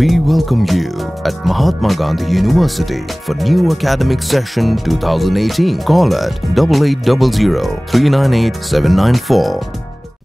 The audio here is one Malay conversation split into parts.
We welcome you at Mahatma Gandhi University for new academic session 2018. Call at 8800 398 794.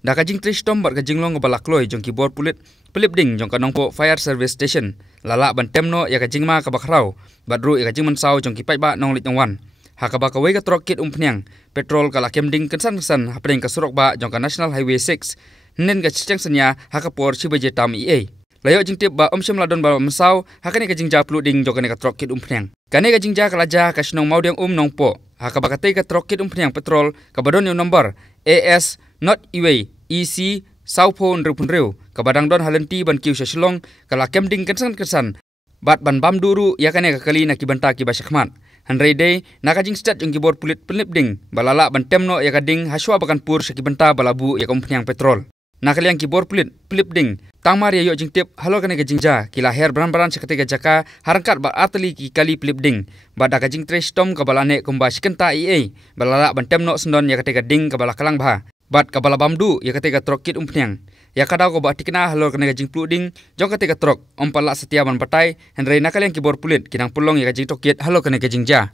Nakajing tristom bar kajing long balakloi jong keyboard pulit pelip ding jong kanongpo fire service station lala ban temno ya kajing ma kabakrau badru ya kajing mensau jong kipai ba nongleit nongwan hakaba kawai ka trokit Umphniang petrol kala kemding kensan hapring ka surok ba jong ka national highway 6 nen ka chiceng senya hakapor chibaje tam EA layo jing tip ba omsem ladon ba mensau hakane kajing ja plu ding jong ka trokit Umphniang kane kajing ja kalaja ka snong Mawdiangum nongpo hakaba katei ka trokit Umphniang petrol ka badon yung number AS not iway EC Saupo Nrupun kabadang don halenti ban kiu syaslong kala kemding kensan bat ban bam duru yakane kakali nakibanta kibasakmat Handrai day nakajing stat yung keyboard pulit pelip ding balala ban temno yakading haswa bakan pur sakibanta balabu ya Umphniang petrol nakaliang keyboard pulit pelip ding tangmar ya yo jing tip halo kane kajing ja kila her bran seketika jaka harangkat ba atli ki kali pelip ding bada kajing trash tom kabalane kumba sikenta EA balala ban temno sendon yakateka ding kabala kalang bah bat kabala bamdu ya ketika trokit Umphniang ya kadau ko ba tikna halor kena kajing pluding jong ketika trok ompala setia man patai Henry nakal yang kibor pulit kinang pulong ya kajing trokit halor kena kajing ja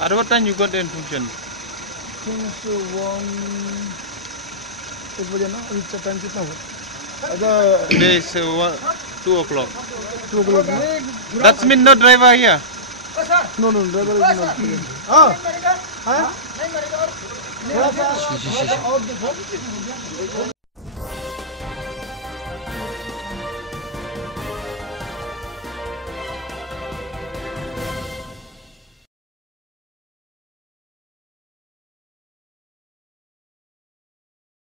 at what time you got in function today is 2 o'clock that's mean no driver here. No, driver is not here.